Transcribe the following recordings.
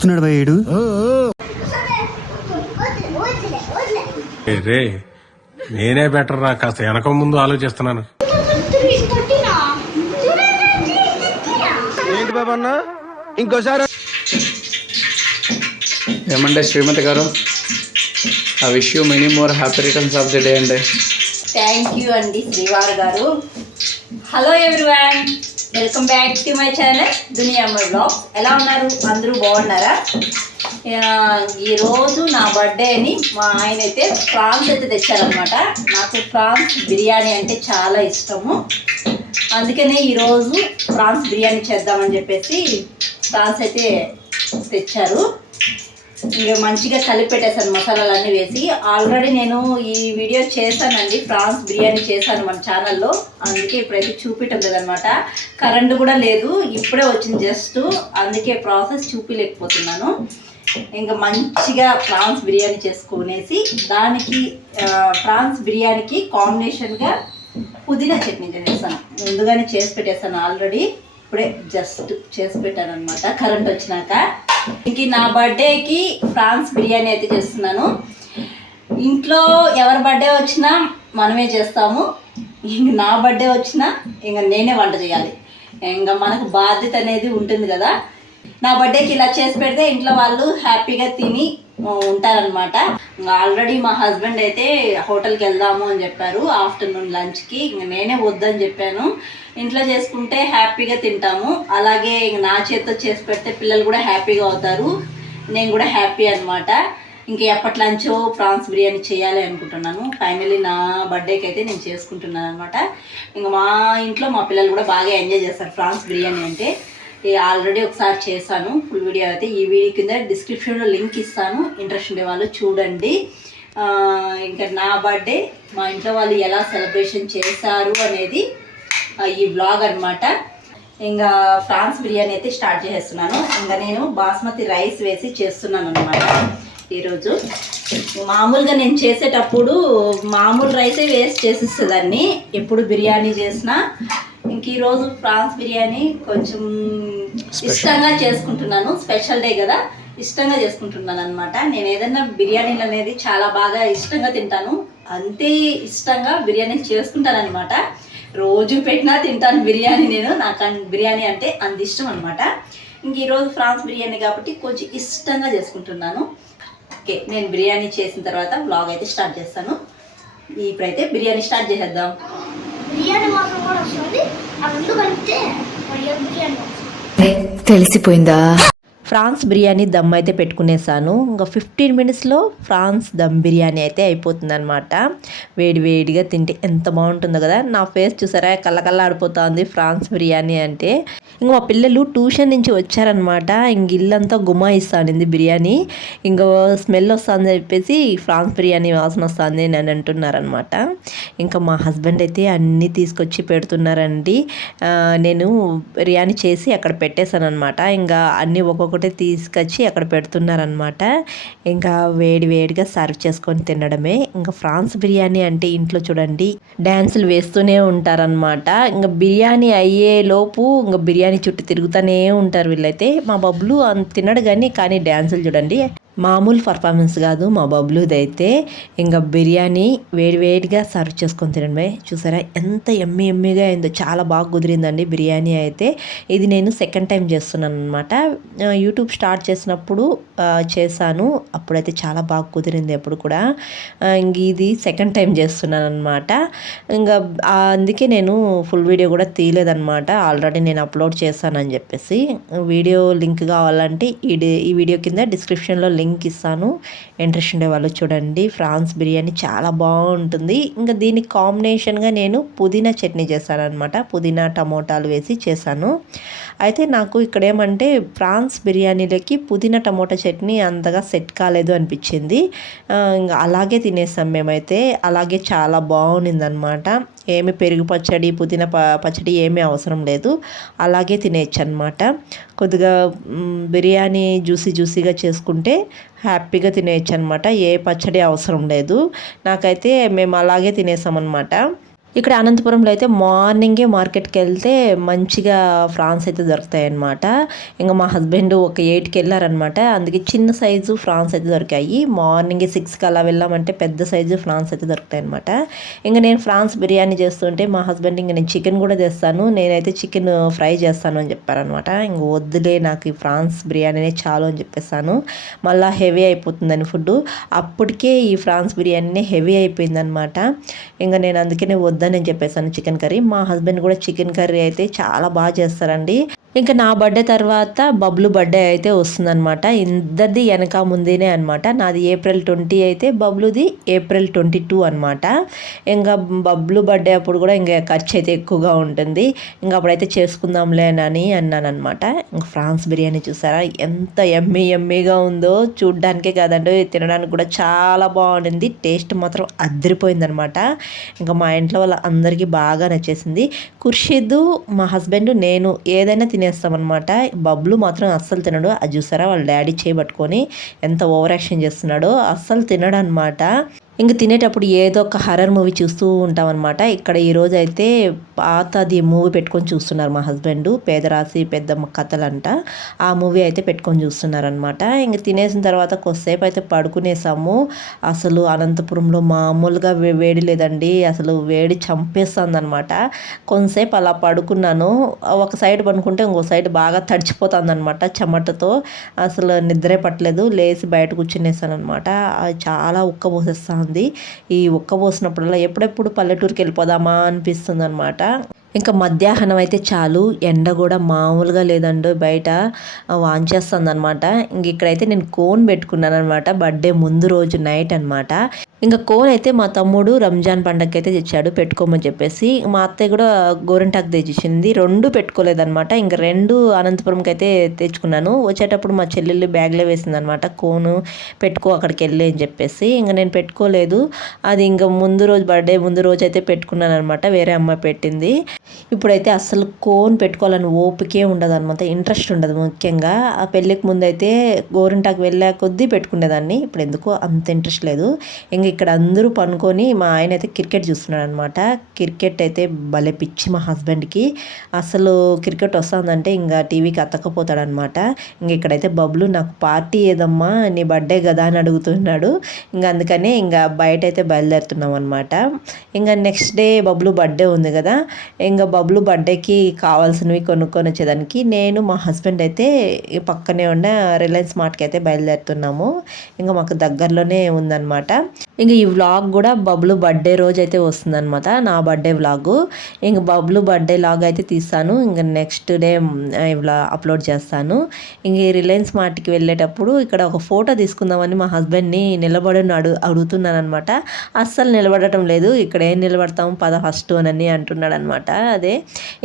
వస్తున్నాడు భయ్యుడు. రే నేనే బెటర్ రా, కాస్త వెనక ముందు ఆలోచిస్తున్నాను. ఏంటి బాబా అన్న ఇంకోసారి ఏమంటే శ్రీమతి గారు, I wish you many more happy returns of the day అండి. థ్యాంక్ యూ అండి శ్రీవారు గారు. Hello everyone, welcome back to my channel దునియా అమ్మ బ్లాగ్స్. ఎలా ఉన్నారు? అందరూ బాగున్నారా? ఈరోజు నా బర్త్డే అని మా ఆయన అయితే ప్రాన్స్ అయితే తెచ్చారనమాట. నాకు ప్రాన్స్ బిర్యానీ అంటే చాలా ఇష్టము, అందుకనే ఈరోజు ప్రాన్స్ బిర్యానీ చేద్దామని చెప్పేసి ప్రాన్స్ అయితే తెచ్చారు. ఇంకా మంచిగా కలిపి పెట్టేసాను మసాలాలన్నీ వేసి. ఆల్రెడీ నేను ఈ వీడియో చేశానండి, ప్రాన్స్ బిర్యానీ చేశాను మన ఛానల్లో, అందుకే ఇప్పుడైతే చూపించలేదు అనమాట. కరెంటు కూడా లేదు, ఇప్పుడే వచ్చింది జస్ట్, అందుకే ప్రాసెస్ చూపించలేకపోతున్నాను. ఇంకా మంచిగా ప్రాన్స్ బిర్యానీ చేసుకునేసి దానికి ప్రాన్స్ బిర్యానీకి కాంబినేషన్గా పుదీనా చట్నీ చేస్తాను. ముందుగానే చేసి పెట్టేస్తాను ఆల్రెడీ, ఇప్పుడే జస్ట్ చేసి పెట్టాను అనమాట కరెంట్ వచ్చినాక. ఇంక నా బర్త్డేకి ప్రాన్స్ బిర్యానీ అయితే చేస్తున్నాను. ఇంట్లో ఎవరి బర్త్డే వచ్చినా మనమే చేస్తాము, ఇంక నా బర్త్డే వచ్చినా ఇంకా నేనే వంట చేయాలి. ఇంకా మనకు బాధ్యత అనేది ఉంటుంది కదా. నా బర్త్డేకి ఇలా చేసి పెడితే ఇంట్లో వాళ్ళు హ్యాపీగా తిని ఉంటారనమాట. ఆల్రెడీ మా హస్బెండ్ అయితే హోటల్కి వెళ్దాము అని చెప్పారు ఆఫ్టర్నూన్ లంచ్కి. ఇంక నేనే వద్దని చెప్పాను, ఇంట్లో చేసుకుంటే హ్యాపీగా తింటాము, అలాగే ఇంక నా చేతితో చేసి పెడితే పిల్లలు కూడా హ్యాపీగా అవుతారు, నేను కూడా హ్యాపీ అనమాట. ఇంక ఎప్పటి లంచో ప్రాన్స్ బిర్యానీ చేయాలి అనుకుంటున్నాను. ఫైనలీ నా బర్త్డేకి అయితే నేను చేసుకుంటున్నాను అనమాట. ఇంక మా ఇంట్లో మా పిల్లలు కూడా బాగా ఎంజాయ్ చేస్తారు ప్రాన్స్ బిర్యానీ అంటే. ఆల్రెడీ ఒకసారి చేశాను ఫుల్ వీడియో అయితే, ఈ వీడియో కింద డిస్క్రిప్షన్లో లింక్ ఇస్తాను, ఇంట్రెస్ట్ ఉండే వాళ్ళు చూడండి. ఇంకా నా బర్త్డే మా ఇంట్లో వాళ్ళు ఎలా సెలబ్రేషన్ చేశారు అనేది ఈ వ్లాగ్ అనమాట. ఇంకా ప్రాన్స్ బిర్యానీ అయితే స్టార్ట్ చేసేస్తున్నాను. ఇంకా నేను బాస్మతి రైస్ వేసి చేస్తున్నాను అనమాట ఈరోజు. మామూలుగా నేను చేసేటప్పుడు మామూలు రైసే వేసి చేసిస్తుందాన్ని ఎప్పుడు బిర్యానీ చేసినా. ఇంక ఈరోజు ప్రాన్స్ బిర్యానీ కొంచెం ఇష్టంగా చేసుకుంటున్నాను, స్పెషల్ డే కదా, ఇష్టంగా చేసుకుంటున్నాను అనమాట. నేను ఏదైనా బిర్యానీలు అనేది చాలా బాగా ఇష్టంగా తింటాను, అంతే ఇష్టంగా బిర్యానీ చేసుకుంటాను అనమాట. రోజు పెట్టినా తింటాను బిర్యానీ నేను, నాకు బిర్యానీ అంటే అంత ఇష్టం అనమాట. ఇంక ఈరోజు ప్రాన్స్ బిర్యానీ కాబట్టి కొంచెం ఇష్టంగా చేసుకుంటున్నాను. ఓకే, నేను బిర్యానీ చేసిన తర్వాత వ్లాగ్ అయితే స్టార్ట్ చేస్తాను. ఇప్పుడైతే బిర్యానీ స్టార్ట్ చేసేద్దాం. బిర్యానీ మాత్రం కూడా వస్తుంది, ఆ రెండు కలిపితే బిర్యానీ తెలిసిపోయిందా? ఫ్రాన్స్ బిర్యానీ దమ్ అయితే పెట్టుకునేసాను. ఇంకా 15 మినిట్స్లో ఫ్రాన్స్ దమ్ బిర్యానీ అయితే అయిపోతుంది అనమాట. వేడి వేడిగా తింటే ఎంత బాగుంటుందో కదా. నా ఫేస్ చూసారా, కళ్ళకల్లా ఆడిపోతుంది ఫ్రాన్స్ బిర్యానీ అంటే. ఇంక మా పిల్లలు ట్యూషన్ నుంచి వచ్చారనమాట. ఇంక ఇల్లంతా గుమాయిస్తానింది బిర్యానీ, ఇంకా స్మెల్ వస్తుందని చెప్పేసి ఫ్రాన్స్ బిర్యానీ వాసన వస్తుంది అని అంటున్నారనమాట. ఇంకా మా హస్బెండ్ అయితే అన్నీ తీసుకొచ్చి పెడుతున్నారండి. నేను బిర్యానీ చేసి అక్కడ పెట్టేశాను అనమాట. ఇంకా అన్నీ ఒక్కొక్కటి తీసుకొచ్చి అక్కడ పెడుతున్నారనమాట. ఇంకా వేడి వేడిగా సర్వ్ చేసుకొని తినడమే. ఇంకా ఫ్రాన్స్ బిర్యానీ అంటే ఇంట్లో చూడండి డ్యాన్సులు వేస్తూనే ఉంటారనమాట. ఇంకా బిర్యానీ అయ్యే లోపు ఇంకా బిర్యానీ చుట్టూ తిరుగుతూనే ఉంటారు వీళ్ళైతే. మా బబ్లు తినడు కానీ డ్యాన్సులు చూడండి, మామూలు పర్ఫార్మెన్స్ కాదు మా బబ్లుదైతే. ఇంకా బిర్యానీ వేడివేడిగా సర్వ్ చేసుకొని తినడమే. చూసారా ఎంత ఎమ్మిగా అయిందో, చాలా బాగా కుదిరిందండి బిర్యానీ అయితే. ఇది నేను సెకండ్ టైం చేస్తున్నాను అనమాట. యూట్యూబ్ స్టార్ట్ చేసినప్పుడు చేశాను, అప్పుడైతే చాలా బాగా కుదిరింది ఎప్పుడు కూడా. ఇంక ఇది సెకండ్ టైం చేస్తున్నాను అనమాట. ఇంకా అందుకే నేను ఫుల్ వీడియో కూడా తీయలేదన్నమాట, ఆల్రెడీ నేను అప్లోడ్ చేశానని చెప్పేసి. వీడియో లింక్ కావాలంటే ఈ వీడియో కింద డిస్క్రిప్షన్లో లింక్ ఇస్తాను, ఇంట్రెస్ట్ ఉండే వాళ్ళు చూడండి. ఫ్రాన్స్ బిర్యానీ చాలా బాగుంటుంది. ఇంకా దీనికి కాంబినేషన్గా నేను పుదీనా చట్నీ చేశాను అనమాట, పుదీనా టమోటాలు వేసి చేశాను. అయితే నాకు ఇక్కడ ఏమంటే ప్రాన్స్ బిర్యానీలోకి పుదీనా టమోటా చట్నీ అంతగా సెట్ కాలేదు అనిపించింది. ఇంకా అలాగే తినేసాం మేమైతే, అలాగే చాలా బాగుంది అనమాట. ఏమి పెరుగు పచ్చడి పుదీనా పచ్చడి ఏమీ అవసరం లేదు, అలాగే తినేయచ్చు అనమాట. కొద్దిగా బిర్యానీ జ్యూసీగా చేసుకుంటే హ్యాపీగా తినేయచ్చు అనమాట, ఏ పచ్చడి అవసరం లేదు. నాకైతే మేము అలాగే తినేసామన్నమాట. ఇక్కడ అనంతపురంలో అయితే మార్నింగే మార్కెట్కి వెళ్తే మంచిగా ఫ్రాన్స్ అయితే దొరుకుతాయి అన్నమాట. ఇంకా మా హస్బెండ్ ఒక 8కి వెళ్ళారనమాట. అందుకే చిన్న సైజు ఫ్రాన్స్ అయితే దొరికాయి. మార్నింగే 6కి అలా వెళ్ళామంటే పెద్ద సైజు ఫ్రాన్స్ అయితే దొరుకుతాయి అనమాట. ఇంకా నేను ఫ్రాన్స్ బిర్యానీ చేస్తుంటే మా హస్బెండ్ ఇంకా నేను చికెన్ కూడా చేస్తాను, నేనైతే చికెన్ ఫ్రై చేస్తాను అని చెప్పారనమాట. ఇంక వద్దులే నాకు ఈ ఫ్రాన్స్ బిర్యానీనే చాలు అని చెప్పేసాను. మళ్ళీ హెవీ అయిపోతుందని ఫుడ్. అప్పటికే ఈ ఫ్రాన్స్ బిర్యానీ హెవీ అయిపోయిందనమాట. ఇంకా నేను అందుకనే వద్దని చెప్పేసాను చికెన్ కర్రీ. మా హస్బెండ్ కూడా చికెన్ కర్రీ అయితే చాలా బాగా చేస్తారండి. ఇంకా నా బర్త్డే తర్వాత బబ్లు బర్త్డే అయితే వస్తుందన్నమాట. ఇద్దరిది వెనక ముందేనే అనమాట. నాది April 20 అయితే బబ్లుది April 22 అనమాట. ఇంకా బబ్లు బర్త్డే అప్పుడు కూడా ఇంకా ఖర్చు అయితే ఎక్కువగా ఉంటుంది. ఇంకా అప్పుడైతే చేసుకుందాంలేనని అన్నానమాట. ఇంకా ఫ్రాన్స్ బిర్యానీ చూసారా ఎంత ఎమ్మీగా ఉందో, చూడ్డానికే కాదండి తినడానికి కూడా చాలా బాగుండింది. టేస్ట్ మాత్రం అదిరిపోయిందనమాట. ఇంకా మా ఇంట్లో వాళ్ళ అందరికీ బాగా నచ్చేసింది. ఖుర్షీద్, మా హస్బెండ్, నేను ఏదైనా తినేస్తామన్నమాట. బబ్లు మాత్రం అస్సలు తినడు. అది చూసారా వాళ్ళ డాడీ చేయబట్టుకొని ఎంత ఓవర్ యాక్షన్ చేస్తున్నాడో, అస్సలు తినడు అనమాట. ఇంక తినేటప్పుడు ఏదో ఒక హర్రర్ మూవీ చూస్తూ ఉంటాం అనమాట. ఇక్కడ ఈరోజు అయితే పాతది మూవీ పెట్టుకొని చూస్తున్నారు మా హస్బెండ్, పేదరాశి పెద్దమ్మ కథలంట. ఆ మూవీ అయితే పెట్టుకొని చూస్తున్నారనమాట. ఇంక తినేసిన తర్వాత కొద్దిసేపు అయితే పడుకునేసాము. అసలు అనంతపురంలో మామూలుగా వేడి లేదండి, అసలు వేడి చంపేస్తుంది అనమాట. కొంతసేపు అలా పడుకున్నాను. ఒక సైడ్ పడుకుంటే ఇంకో సైడ్ బాగా తడిచిపోతుంది అనమాట చెమటతో. అసలు నిద్రే పట్టలేదు. లేచి బయట కూర్చునేసాను అనమాట. చాలా ఉక్కబోసేస్తుంది. ఈ ఉక్కబోసినప్పుడల్లా ఎప్పుడెప్పుడు పల్లెటూరుకి వెళ్ళిపోదామా అనిపిస్తుంది అనమాట. ఇంకా మధ్యాహ్నం అయితే చాలు, ఎండ కూడా మామూలుగా లేదండి, బయట వాంచేస్తుంది అనమాట. ఇంక ఇక్కడైతే నేను కోన్ పెట్టుకున్నాను అనమాట. బర్త్డే ముందు రోజు నైట్ అనమాట. ఇంకా కోన్ అయితే మా తమ్ముడు రంజాన్ పండగకి అయితే తెచ్చాడు పెట్టుకోమని చెప్పేసి. మా అత్తయ్య కూడా గోరింటాకు తెచ్చింది. 2 పెట్టుకోలేదనమాట. ఇంకా 2 అనంతపురంకి అయితే తెచ్చుకున్నాను. వచ్చేటప్పుడు మా చెల్లెళ్ళు బ్యాగ్లో వేసింది అనమాట, కోను పెట్టుకో అక్కడికి వెళ్ళి అని చెప్పేసి. ఇంకా నేను పెట్టుకోలేదు. అది ఇంకా ముందు రోజు బర్త్డే ముందు రోజు అయితే పెట్టుకున్నాను అనమాట. వేరే అమ్మాయి పెట్టింది. ఇప్పుడైతే అస్సలు కోన్ పెట్టుకోవాలని ఓపికే ఉండదు అనమాట, ఇంట్రెస్ట్ ఉండదు. ముఖ్యంగా ఆ పెళ్ళికి ముందు అయితే గోరింటాకు వెళ్ళే కొద్దీ పెట్టుకునేదాన్ని. ఇప్పుడు ఎందుకో అంత ఇంట్రెస్ట్ లేదు. ఇంక ఇక్కడ అందరూ పనుకొని మా ఆయన అయితే క్రికెట్ చూస్తున్నాడు అనమాట. క్రికెట్ అయితే భలే పిచ్చి మా హస్బెండ్కి. అసలు క్రికెట్ వస్తుందంటే ఇంకా టీవీకి అతకపోతాడనమాట. ఇంక ఇక్కడైతే బబ్లు నాకు పార్టీ ఏదమ్మా, నీ బర్త్డే కదా అని అడుగుతున్నాడు. ఇంకా అందుకనే ఇంకా బయట అయితే బయలుదేరుతున్నాం అనమాట. ఇంకా నెక్స్ట్ డే బబ్లు బర్త్డే ఉంది కదా, ఇంకా బబ్లు బర్త్డేకి కావాల్సినవి కొనుక్కొని వచ్చేదానికి నేను మా హస్బెండ్ అయితే పక్కనే ఉన్న రిలయన్స్ మార్ట్కి అయితే బయలుదేరుతున్నాము. ఇంకా మాకు దగ్గరలోనే ఉందన్నమాట. ఇంకా ఈ వ్లాగ్ కూడా బబ్లు బర్త్డే రోజు అయితే వస్తుందన్నమాట, నా బర్త్డే వ్లాగు. ఇంక బబ్లు బర్త్డే వ్లాగ్ అయితే తీస్తాను. ఇంకా నెక్స్ట్ డే అప్లోడ్ చేస్తాను. ఇంక ఈ రిలయన్స్ మార్ట్కి వెళ్ళేటప్పుడు ఇక్కడ ఒక ఫోటో తీసుకుందామని మా హస్బెండ్ని నిలబడి అడుగుతున్నాను అనమాట. అస్సలు నిలబడటం లేదు. ఇక్కడ ఏం నిలబడతాము పద ఫస్ట్ అని అంటున్నాడు అనమాట. అదే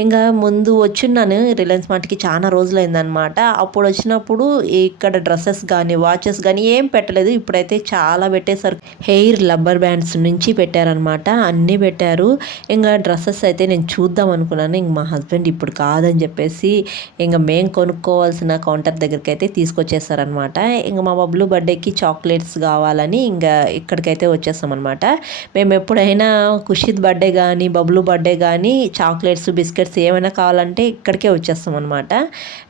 ఇంకా ముందు వచ్చిన్నాను రిలయన్స్ మార్ట్కి, చాలా రోజులైందనమాట. అప్పుడు వచ్చినప్పుడు ఇక్కడ డ్రెస్సెస్ కానీ వాచెస్ కానీ ఏం పెట్టలేదు. ఇప్పుడైతే చాలా పెట్టేశారు. హెయిర్ రబ్బర్ బ్యాండ్స్ నుంచి పెట్టారనమాట, అన్నీ పెట్టారు. ఇంకా డ్రెస్సెస్ అయితే నేను చూద్దాం అనుకున్నాను. ఇంక మా హస్బెండ్ ఇప్పుడు కాదని చెప్పేసి ఇంకా మేము కొనుక్కోవాల్సిన కౌంటర్ దగ్గరికి అయితే తీసుకొచ్చేసారనమాట. ఇంకా మా బబ్లు బర్త్డేకి చాక్లెట్స్ కావాలని ఇంకా ఇక్కడికైతే వచ్చేస్తామన్నమాట. మేము ఎప్పుడైనా ఖుషీద్ బర్త్డే కానీ బబ్లు బర్త్డే కానీ చాక్లెట్స్ బిస్కెట్స్ ఏమైనా కావాలంటే ఇక్కడికే వచ్చేస్తాం అనమాట.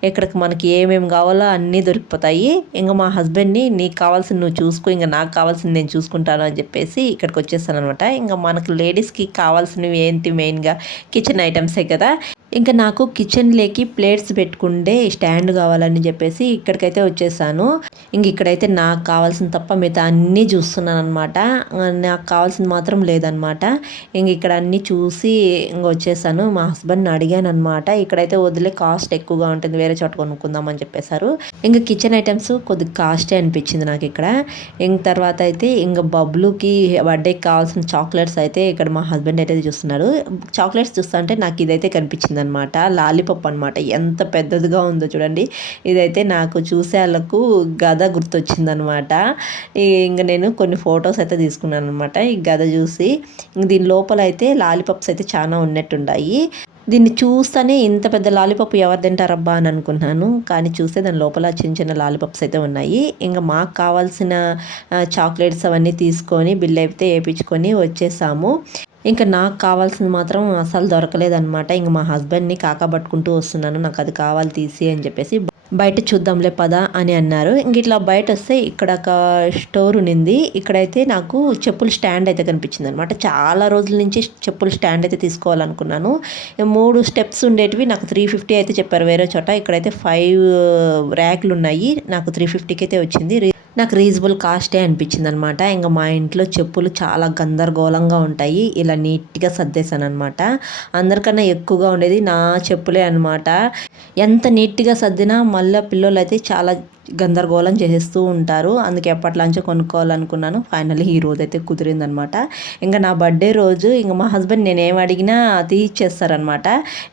ఇక్కడికి మనకి ఏమేమి కావాలో అన్నీ దొరికిపోతాయి. ఇంకా మా హస్బెండ్ని నీకు కావాల్సింది నువ్వు చూసుకో, ఇంకా నాకు కావాల్సింది నేను చూసుకుంటాను అని చెప్పేసి ఇక్కడికి వచ్చేస్తాను అనమాట. ఇంకా మనకు లేడీస్కి కావాల్సినవి ఏంటి, మెయిన్గా కిచెన్ ఐటమ్సే కదా. ఇంకా నాకు కిచెన్లోకి ప్లేట్స్ పెట్టుకుంటే స్టాండ్ కావాలని చెప్పేసి ఇక్కడికైతే వచ్చేసాను. ఇంక ఇక్కడైతే నాకు కావాల్సిన తప్ప మిగతా అన్నీ చూస్తున్నాను అనమాట. నాకు కావాల్సింది మాత్రం లేదనమాట. ఇంక ఇక్కడ అన్నీ చూసి ఇంక వచ్చేసాను. మా హస్బెండ్ని అడిగాను అనమాట. ఇక్కడైతే వదిలే కాస్ట్ ఎక్కువగా ఉంటుంది, వేరే చోట కొనుక్కుందాం అని చెప్పేశారు. ఇంకా కిచెన్ ఐటమ్స్ కొద్దిగా కాస్టే అనిపించింది నాకు ఇక్కడ. ఇంక తర్వాత అయితే ఇంకా బబ్లుకి బర్త్డేకి కావాల్సిన చాక్లెట్స్ అయితే ఇక్కడ మా హస్బెండ్ అయితే చూస్తున్నారు. చాక్లెట్స్ చూస్తా అంటే నాకు ఇదైతే కనిపించింది అనమాట, లాలీపాప్ అనమాట. ఎంత పెద్దదిగా ఉందో చూడండి. ఇదైతే నాకు చూసే వాళ్ళకు గద గుర్తొచ్చిందనమాట. ఇంకా నేను కొన్ని ఫొటోస్ అయితే తీసుకున్నాను అనమాట ఈ గద చూసి. దీని లోపల అయితే లాలీపాప్స్ అయితే చాలా ఉన్నట్టున్నాయి. దీన్ని చూస్తేనే ఇంత పెద్ద లాలీపాప్ ఎవరు తింటారబ్బా అని అనుకున్నాను. కానీ చూస్తే దాని లోపల చిన్న చిన్న లాలీపాప్స్ అయితే ఉన్నాయి. ఇంకా మాకు కావాల్సిన చాక్లెట్స్ అవన్నీ తీసుకొని బిల్ అయితే వేయించుకొని వచ్చేసాము. ఇంకా నాకు కావాల్సింది మాత్రం అసలు దొరకలేదనమాట. ఇంక మా హస్బెండ్ని కాకపట్టుకుంటూ వస్తున్నాను, నాకు అది కావాలి తీసి అని చెప్పేసి. బయట చూద్దాంలే పదా అని అన్నారు. ఇంక ఇట్లా బయట వస్తే ఇక్కడ ఒక స్టోర్ ఉన్నింది. ఇక్కడైతే నాకు చెప్పుల స్టాండ్ అయితే కనిపించింది అనమాట. చాలా రోజుల నుంచి చెప్పుల స్టాండ్ అయితే తీసుకోవాలనుకున్నాను. 3 స్టెప్స్ ఉండేటివి నాకు 350 అయితే చెప్పారు వేరే చోట. ఇక్కడైతే 5 ర్యాక్లు ఉన్నాయి. నాకు 350కి అయితే వచ్చింది. నాకు రీజనబుల్ కాస్టే అనిపించింది అనమాట. ఇంకా మా ఇంట్లో చెప్పులు చాలా గందరగోళంగా ఉంటాయి. ఇలా నీట్గా సర్దేశాను అనమాట. అందరికన్నా ఎక్కువగా ఉండేది నా చెప్పులే అనమాట. ఎంత నీట్గా సర్దినా మళ్ళీ పిల్లలు అయితే చాలా గందరగోళం చేసేస్తూ ఉంటారు. అందుకే ఎప్పటిలాంచో కొనుక్కోవాలనుకున్నాను. ఫైనల్లీ ఈ రోజు అయితే కుదిరిందనమాట. ఇంకా నా బర్త్డే రోజు ఇంకా మా హస్బెండ్ నేనేం అడిగినా తీయిచ్చేస్తారనమాట.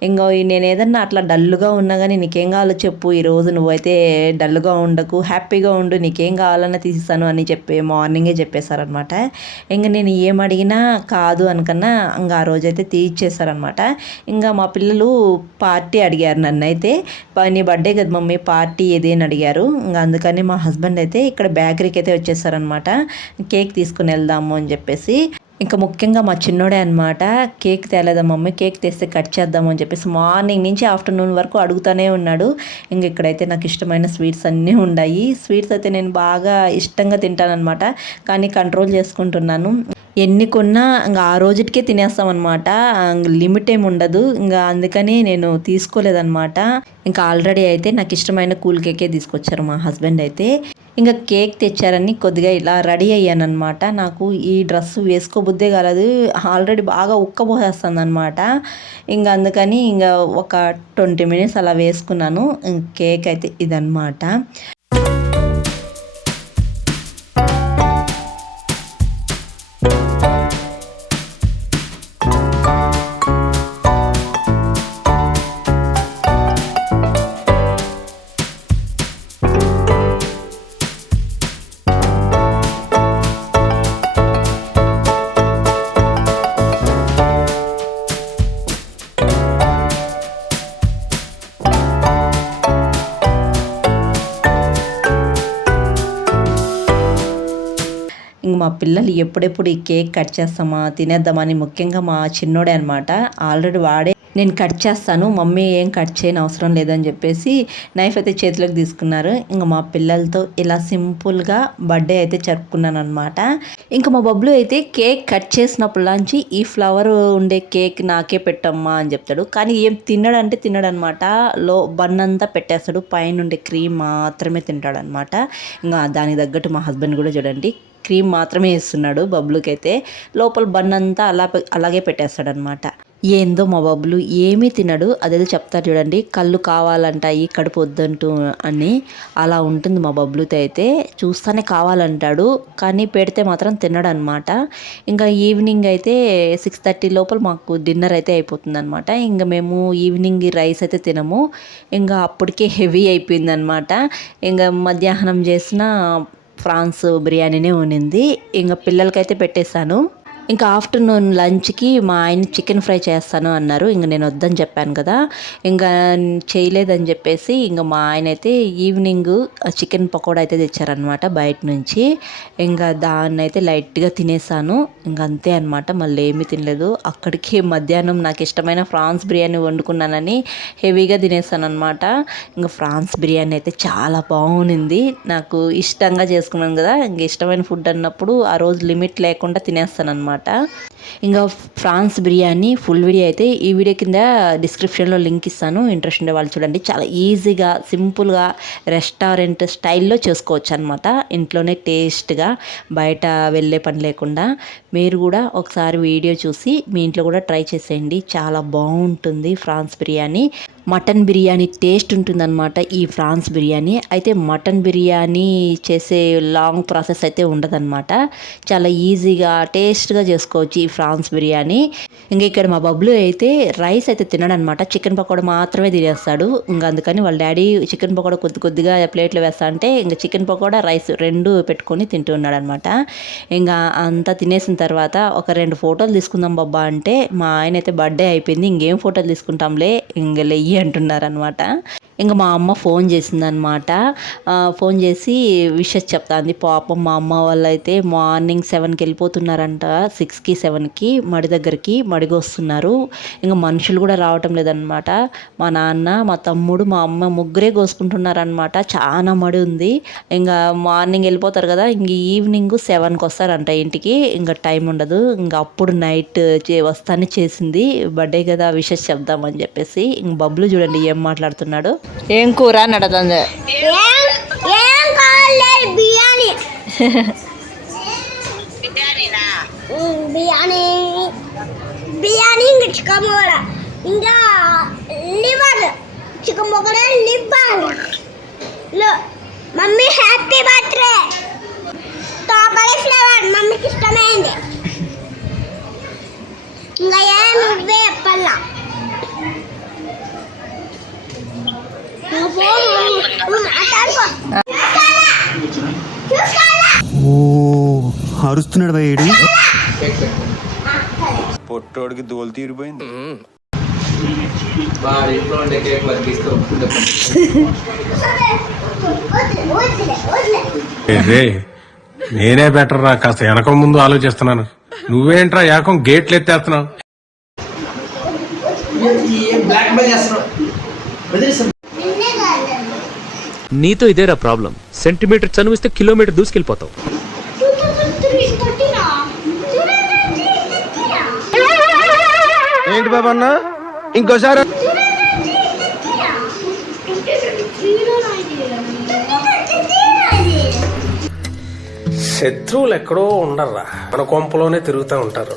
ఇంకా నేను ఏదన్నా అట్లా డల్గా ఉన్నా కానీ నీకేం కావాలో చెప్పు, ఈరోజు నువ్వైతే డల్గా ఉండకు, హ్యాపీగా ఉండు, నీకేం కావాలన్నా తీసిస్తాను అని చెప్పి మార్నింగే చెప్పేశారనమాట. ఇంకా నేను ఏం అడిగినా కాదు అనకన్నా ఇంకా ఆ రోజైతే తీయిచ్చేస్తారనమాట. ఇంకా మా పిల్లలు పార్టీ అడిగారు నన్ను అయితే, నీ బర్త్డే కదా మమ్మీ పార్టీ ఏది అని అడిగారు. ఇంకా అందుకని మా హస్బెండ్ అయితే ఇక్కడ బేకరీకి అయితే వచ్చేసారనమాట. కేక్ తీసుకుని వెళ్దాము అని చెప్పేసి. ఇంకా ముఖ్యంగా మా చిన్నోడే అనమాట, కేక్ తేలేదా మమ్మీ, కేక్ తెస్తే కట్ చేద్దాము అని చెప్పేసి మార్నింగ్ నుంచి ఆఫ్టర్నూన్ వరకు అడుగుతూనే ఉన్నాడు. ఇంక ఇక్కడైతే నాకు ఇష్టమైన స్వీట్స్ అన్నీ ఉన్నాయి. స్వీట్స్ అయితే నేను బాగా ఇష్టంగా తింటానమాట, కానీ కంట్రోల్ చేసుకుంటున్నాను. ఎన్ని కొన్నా ఇంకా ఆ రోజుకే తినేస్తామన్నమాట, లిమిట్ ఏమి ఉండదు. ఇంకా అందుకని నేను తీసుకోలేదన్నమాట. ఇంకా ఆల్రెడీ అయితే నాకు ఇష్టమైన కూల్ కేకే తీసుకొచ్చారు మా హస్బెండ్ అయితే. ఇంకా కేక్ తెచ్చారని కొద్దిగా ఇలా రెడీ అయ్యాను అనమాట. నాకు ఈ డ్రెస్ వేసుకోబుద్దే కాలేదు, ఆల్రెడీ బాగా ఉక్కబోసేస్తుంది అనమాట. ఇంకా అందుకని ఇంకా ఒక 20 minutes అలా వేసుకున్నాను. కేక్ అయితే ఇదన్నమాట. ఇంక మా పిల్లలు ఎప్పుడెప్పుడు ఈ కేక్ కట్ చేస్తామా తినేద్దామని, ముఖ్యంగా మా చిన్నోడే అనమాట. ఆల్రెడీ వాడే నేను కట్ చేస్తాను మమ్మీ ఏం కట్ చేయని అవసరం లేదని చెప్పేసి నైఫ్ అయితే చేతిలోకి తీసుకున్నారు. ఇంకా మా పిల్లలతో ఇలా సింపుల్గా బర్త్డే అయితే జరుపుకున్నాను అనమాట. ఇంకా మా బబ్లు అయితే కేక్ కట్ చేసినప్పటిలాంచి ఈ ఫ్లవర్ ఉండే కేక్ నాకే పెట్టమ్మా అని చెప్తాడు, కానీ ఏం తినడంటే తినడనమాట. బన్ అంతా పెట్టేస్తాడు, పైన ఉండే క్రీమ్ మాత్రమే తింటాడనమాట. ఇంకా దానికి తగ్గట్టు మా హస్బెండ్ కూడా చూడండి, క్రీమ్ మాత్రమే వేస్తున్నాడు బబ్లుకి అయితే, లోపల బన్ అంతా అలాగే పెట్టేస్తాడనమాట. ఏందో మా బబ్లు ఏమీ తినడు, అదేదో చెప్తారు చూడండి, కళ్ళు కావాలంటాయి కడుపు వద్దంటూ అని, అలా ఉంటుంది మా బబ్లుతో అయితే. చూస్తానే కావాలంటాడు, కానీ పెడితే మాత్రం తినడనమాట. ఇంకా ఈవినింగ్ అయితే 6:30 లోపల మాకు డిన్నర్ అయితే అయిపోతుంది అనమాట. ఇంకా మేము ఈవినింగ్ రైస్ అయితే తినము, ఇంకా అప్పటికే హెవీ అయిపోయిందనమాట. ఇంకా మధ్యాహ్నం చేసిన ఫ్రాన్స్ బిర్యానీనే ఉన్నింది, ఇంకా పిల్లలకైతే పెట్టేశాను. ఇంకా ఆఫ్టర్నూన్ లంచ్కి మా ఆయన చికెన్ ఫ్రై చేస్తాను అన్నారు. ఇంకా నేను వద్దని చెప్పాను కదా, ఇంకా చేయలేదని చెప్పేసి ఇంకా మా ఆయన అయితే ఈవినింగ్ చికెన్ పకోడా అయితే తెచ్చారనమాట బయట నుంచి. ఇంకా దాన్ని అయితే లైట్గా తినేసాను, ఇంకా అంతే అనమాట, మళ్ళీ ఏమీ తినలేదు. అక్కడికి మధ్యాహ్నం నాకు ఇష్టమైన ఫ్రాన్స్ బిర్యానీ వండుకున్నానని హెవీగా తినేసాను అనమాట. ఇంకా ఫ్రాన్స్ బిర్యానీ అయితే చాలా బాగుంది, నాకు ఇష్టంగా చేసుకున్నాను కదా, ఇంకా ఇష్టమైన ఫుడ్ అన్నప్పుడు ఆ రోజు లిమిట్ లేకుండా తినేస్తాను అనమాట. ఇంకా ఫ్రాన్స్ బిర్యానీ ఫుల్ వీడియో అయితే ఈ వీడియో కింద డిస్క్రిప్షన్లో లింక్ ఇస్తాను, ఇంట్రెస్ట్ ఉండే వాళ్ళు చూడండి. చాలా ఈజీగా సింపుల్గా రెస్టారెంట్ స్టైల్లో చేసుకోవచ్చు అనమాట, ఇంట్లోనే టేస్ట్గా, బయట వెళ్ళే పని లేకుండా. మీరు కూడా ఒకసారి వీడియో చూసి మీ ఇంట్లో కూడా ట్రై చేసేయండి, చాలా బాగుంటుంది France biryani. Mutton biryani taste ఉంటుందన్నమాట ఈ ఫ్రాన్స్ బిర్యానీ అయితే. మటన్ బిర్యానీ చేసే లాంగ్ ప్రాసెస్ అయితే ఉండదన్నమాట, చాలా ఈజీగా టేస్ట్గా చేసుకోవచ్చు ఈ ఫ్రాన్స్ బిర్యానీ. ఇంకా ఇక్కడ మా బబ్లు అయితే రైస్ అయితే తినడనమాట, చికెన్ పకోడా మాత్రమే తినేస్తాడు. ఇంకా అందుకని వాళ్ళ డాడీ చికెన్ పకోడా కొద్దిగా ప్లేట్లో వేస్తా అంటే ఇంకా చికెన్ పకోడా రైస్ 2 పెట్టుకొని తింటూ ఉన్నాడు అనమాట. ఇంకా అంతా తినేసిన తర్వాత ఒక 2 ఫోటోలు తీసుకుందాం బాబా అంటే మా ఆయన అయితే బర్త్డే అయిపోయింది, ఇంకేం ఫోటోలు తీసుకుంటాంలే, ఇంక లెయ్యి అంటున్నారనమాట. ఇంకా మా అమ్మ ఫోన్ చేసిందనమాట. ఫోన్ చేసి విషెస్ చెప్తాంది. పాపం మా అమ్మ వాళ్ళు అయితే మార్నింగ్ 7కి వెళ్ళిపోతున్నారంట. 6కి 7కి మడి దగ్గరికి మడికి వస్తున్నారు. ఇంకా మనుషులు కూడా రావటం లేదనమాట. మా నాన్న, మా తమ్ముడు, మా అమ్మ ముగ్గురే కోసుకుంటున్నారనమాట. చాలా మడి ఉంది. ఇంకా మార్నింగ్ వెళ్ళిపోతారు కదా, ఇంక ఈవినింగ్ 7కి వస్తారంట ఇంటికి. ఇంకా టైం ఉండదు. ఇంకా అప్పుడు నైట్ వస్తానే చేసింది. బర్త్డే కదా విషెస్ చెప్దామని చెప్పేసి. ఇంక బబ్లు చూడండి ఏం మాట్లాడుతున్నాడు. ఏం కూర అని అడుగుతుంది. ఏం కావాలి? బిర్యానీ. బిర్యానీ బిర్యానీ ఇంకా చికెన్ కూడా, ఇంకా లివర్, చికెన్ మొక్కడే liver. Mummy happy birthday. Strawberry flavour మమ్మీకి ఇష్టమైంది. ఇంకా ఏం నువ్వే చెప్పాలా? అరుస్తున్నాడు భయ్యడు. పొట్టోడికి దోలు తీరిపోయింది. ఇంట్లో ఉండే కేక్ మరి తీసుకో. రే నేనే బెటర్ రా, కాస్త వెనక ముందు ఆలోచిస్తున్నాను. నువ్వేంట్రా ఏకం గేట్లు ఎత్తేస్తున్నావు? నీతో ఇదేరా ప్రాబ్లం. సెంటీమీటర్ చనువిస్తే కిలోమీటర్ దూసుకెళ్ళిపోతావు. ఏంటి బాబు అన్న ఇంకోసారి? శత్రువులు ఎక్కడో ఉండర్రా, మన కొంపలోనే తిరుగుతూ ఉంటారు.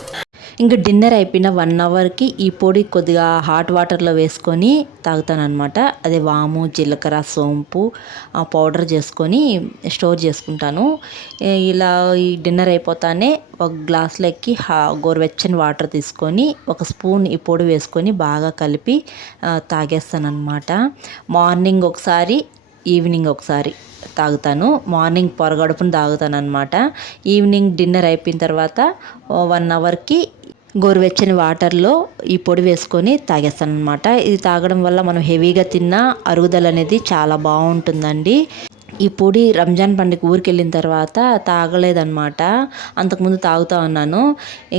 ఇంకా డిన్నర్ అయిపోయిన 1 అవర్కి ఈ పొడి కొద్దిగా హాట్ వాటర్లో వేసుకొని తాగుతానమాట. అదే వాము, జీలకర్ర, సోంపు పౌడర్ చేసుకొని స్టోర్ చేసుకుంటాను. ఇలా ఈ డిన్నర్ అయిపోతానే ఒక గ్లాస్లోకి గోరువెచ్చని వాటర్ తీసుకొని 1 స్పూన్ ఈ పొడి వేసుకొని బాగా కలిపి తాగేస్తానమాట. మార్నింగ్ ఒకసారి, ఈవినింగ్ ఒకసారి తాగుతాను. మార్నింగ్ పొరగడుపును తాగుతాను అనమాట. ఈవినింగ్ డిన్నర్ అయిపోయిన తర్వాత 1 అవర్కి గోరువెచ్చని వాటర్లో ఈ పొడి వేసుకొని తాగేస్తాను అనమాట. ఇది తాగడం వల్ల మనం హెవీగా తిన్నా అరుగుదల అనేది చాలా బాగుంటుందండి. ఈ పొడి రంజాన్ పండుగ ఊరికి వెళ్ళిన తర్వాత తాగలేదన్నమాట. అంతకుముందు తాగుతూ ఉన్నాను.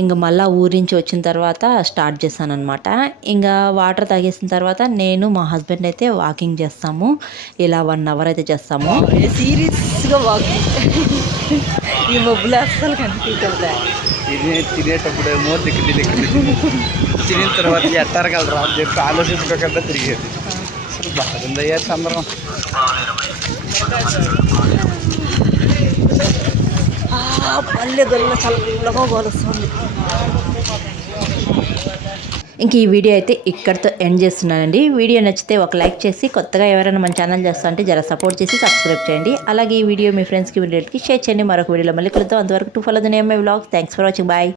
ఇంకా మళ్ళీ ఊరించి వచ్చిన తర్వాత స్టార్ట్ చేశాను అనమాట. ఇంకా వాటర్ తాగేసిన తర్వాత నేను మా హస్బెండ్ అయితే వాకింగ్ చేస్తాము. ఇలా 1 అవర్ అయితే చేస్తాము. సీరియస్గా వాకింగ్. ఈ మబ్బులు అస్సలు కనిపించదు. తినేటప్పుడేమో దిక్కు తినిన తర్వాత ఎట్టారు కలరా అని చెప్పి ఆలోచించుకోకుండా తిరిగేది. అసలు బాగుందయ్యా చంద్రం. పల్లెదొల్ల చల్లగా గొలుస్తుంది. ఇంక ఈ వీడియో అయితే ఇక్కడితో ఎండ్ చేస్తున్నానండి. వీడియో నచ్చితే ఒక లైక్ చేసి, కొత్తగా ఎవరైనా మన ఛానల్ చేస్తా అంటే జర సపోర్ట్ చేసి సబ్స్క్రైబ్ చేయండి. అలాగే ఈ వీడియో మీ ఫ్రెండ్స్కి, రిలేటివ్కి షేర్ చేయండి. మరొక వీడియోలో మళ్ళీ కలుద్దాం. అంతవరకు to follow the name my vlogs. Thanks for watching. Bye.